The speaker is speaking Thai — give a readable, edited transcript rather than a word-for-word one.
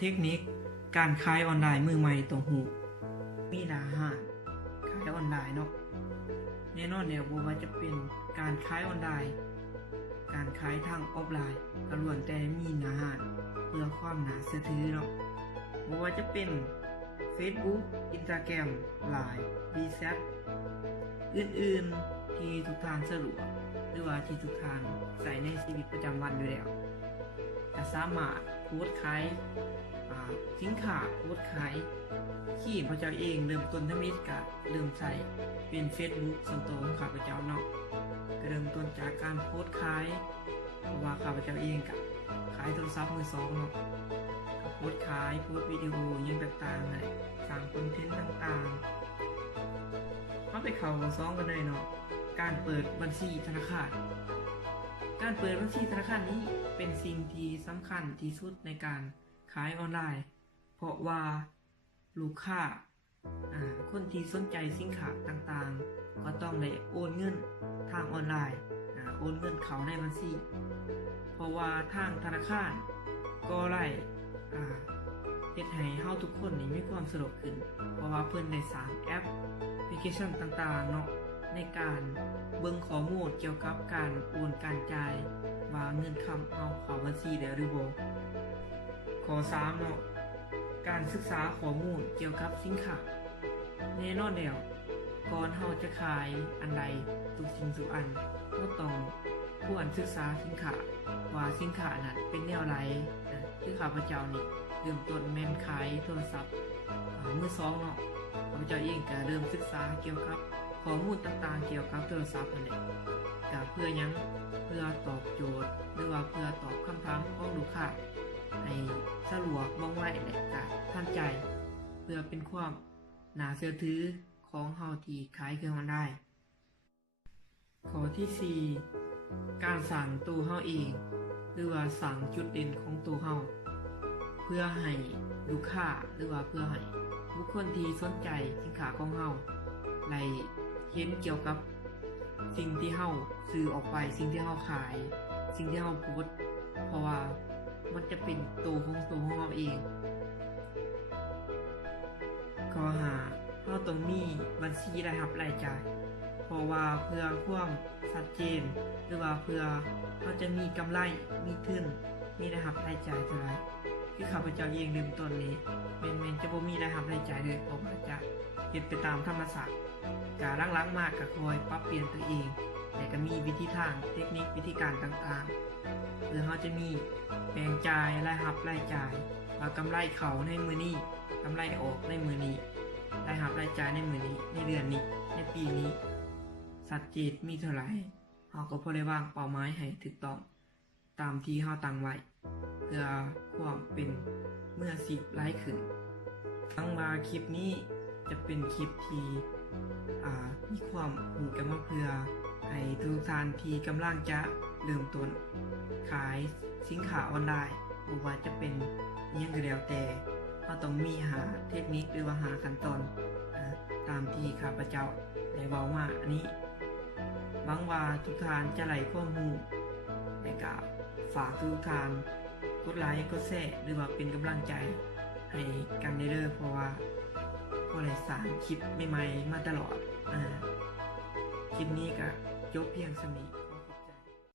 เทคนิคการขายออนไลน์มือใหม่ต้องหูมีหลายห้างขายออนไลน์เนาะแน่นอนเนี่ยบ่ว่าจะเป็นการขายออนไลน์การขายทางออฟไลน์ก็ล้วนแต่มีหน้าห้างเพื่อความน่าเชื่อถือเนาะบ่ว่าจะเป็น Facebook Instagram Line WeChat อื่นๆที่ทุกท่านสะดวกหรือว่าที่ทุกท่านใช้ในชีวิตประจำวันอยู่แล้วก็สามารถโพสต์ขายสินค้าโพสต์ขายที่พระเจ้าเองเริ่มต้นทำอิฐก็เริ่มใช้เป็น Facebook ส่วนตัวของข้าพเจ้าเนาะก็เริ่มต้นจากการโพสต์ขายเพราะว่าข้าพเจ้าเองก็ขายโทรศัพท์มือสองเนาะก็โพสต์ขายโพสต์วิดีโอยังต่างๆให้สร้างคอนเทนต์ต่างๆเข้าไปเข้าซ้องกันเลยเนาะการเปิดบัญชีธนาคารการเปิดบัญชีธนาคารนี้เป็นสิ่งที่สำคัญที่สุดในการขายออนไลน์เพราะว่าลูกค้าคนที่สนใจสินค้าต่างๆก็ต้องได้โอนเงินทางออนไลน์โอนเงินเข้าในบัญชีเพราะว่าทางธนาคารก็ไล่เฮ็ดให้เฮาทุกคนนี่มีความสะดวกขึ้นเพราะว่าเพิ่นได้สร้างแอปพลิเคชันต่างๆเนาะในการเบิ่งข้อมูลเกี่ยวกับการโอนการจ่ายว่าเงินเข้าบัญชีแล้วหรือบ่ข้อ3เนาะการศึกษาข้อมูลเกี่ยวกับสินค้าแน่นอนแล้วก่อนเฮาจะขายอันใดทุกสิ่งทุกอันก็ต้องควรศึกษาสินค้าว่าสินค้านั้นเป็นแนวใดคือข้าพเจ้านี่เริ่มต้นแม่นขายโทรศัพท์มือสองเนาะข้าพเจ้าเองก็เริ่มศึกษาเกี่ยวกับข้อมูลต่างๆเกี่ยวกับโทรศัพท์นั่นแหละก็เพื่อตอบโจทย์หรือว่าเพื่อตอบคำถามของลูกค้าให้สะดวกว่องไวและก็ทันใจเพื่อเป็นความน่าเชื่อถือของเฮาที่ขายเครื่องมันได้ข้อที่4การสร้างตัวเฮาเองหรือว่าสร้างจุดเด่นของตัวเฮาเพื่อให้ลูกค้าหรือว่าเพื่อให้บุคคลที่สนใจสินค้าของเฮาได้เห็นเกี่ยวกับสิ่งที่เฮาสื่อออกไปสิ่งที่เฮาขายสิ่งที่เฮาโพสต์เพราะว่ามันจะเป็นตัวของเฮาเองข้อ5เฮาต้องมีบัญชีรายรับรายจ่ายเพราะว่าเพื่อความชัดเจนหรือว่าเพื่อเฮาจะมีกำไรมีทุนมีรายรับรายจ่ายเท่าไหร่คือข้าพเจ้าเองเริ่มต้นนี้แม่นจะบ่มีรายรับรายจ่ายเลยเพราะว่าจะเฮ็ดไปตามธรรมชาติการหลังๆมากก็คอยปรับเปลี่ยนตัวเองแต่ก็มีวิธีทางเทคนิควิธีการต่างๆเพื่อเฮาจะมีแบ่งจ่ายรายรับรายจ่ายว่ากำไรเข้าในมื้อนี้กำไรออกในมื้อนี้รายรับรายจ่ายในมื้อนี้ในเดือนนี้ในปีนี้ชัดเจนมีเท่าไหร่เฮาก็พอได้วางเป้าหมายให้ถูกต้องตามที่เฮาตั้งไว้เพื่อความเป็นมืออาชีพหลายขึ้นทั้งว่าคลิปนี้จะเป็นคลิปที่มีความรู้กันมาเพื่อให้ทุกท่านที่กำลังจะเริ่มต้นขายสินค้าออนไลน์บ่ว่าจะเป็นอิหยังก็แล้วแต่เราต้องมีหาเทคนิคหรือว่าหาขั้นตอนตามที่ข้าพเจ้าได้เว้ามาอันนี้หวังว่าทุกท่านจะได้ความรู้และก็ฝากทุกท่านกดไลค์กดแชร์หรือว่าเป็นกำลังใจให้กันเด้อเพราะว่าก็ได้สร้างคลิปใหม่ๆมาตลอดคลิปนี้ก็จบเพียงเท่านี้